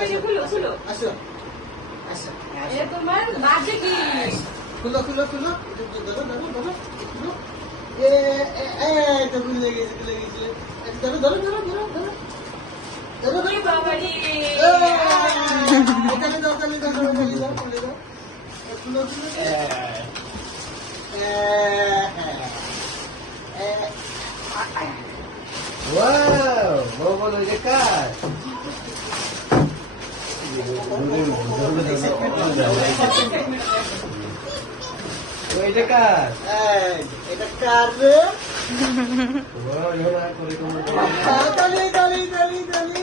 খুলো খুলো আসো আসো এ তোমার বাজে কি খুলো খুলো খুলো ধরো ধরো ধরো খুলো তো খুলে গেছে ধরো ধরো ধরো ধরো ধরো ধরো ওরে বাবা রে এখানে দাও খুলে দাও খুলো খুলো Wow, mau boleh dekat. Boleh dekat. এটা কার রে Wow, yo nak kau rekomend. দালি দালি দালি দালি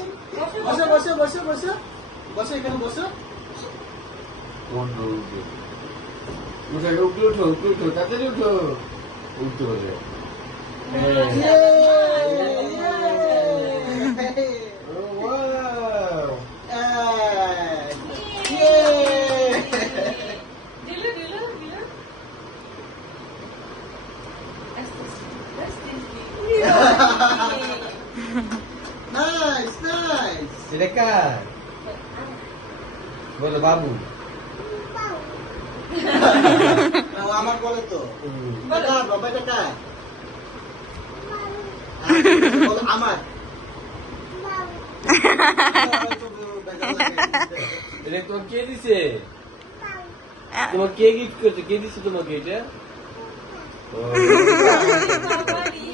বসো বসো বসো বসো বসো এখানে বসো Kondo udah. Udah udah, kata dia udah. Udah ya. Oh, wow. দিলো দিলো দিলো nice nice Dekat. Boleh babu. আমার বলে তো বলো। বাবা টাকা বলো আমার এটা তোমার কে দিছে? তোমার কে গিফট করছে? কে দিছে তোমাকে এটা? ও বাবা রে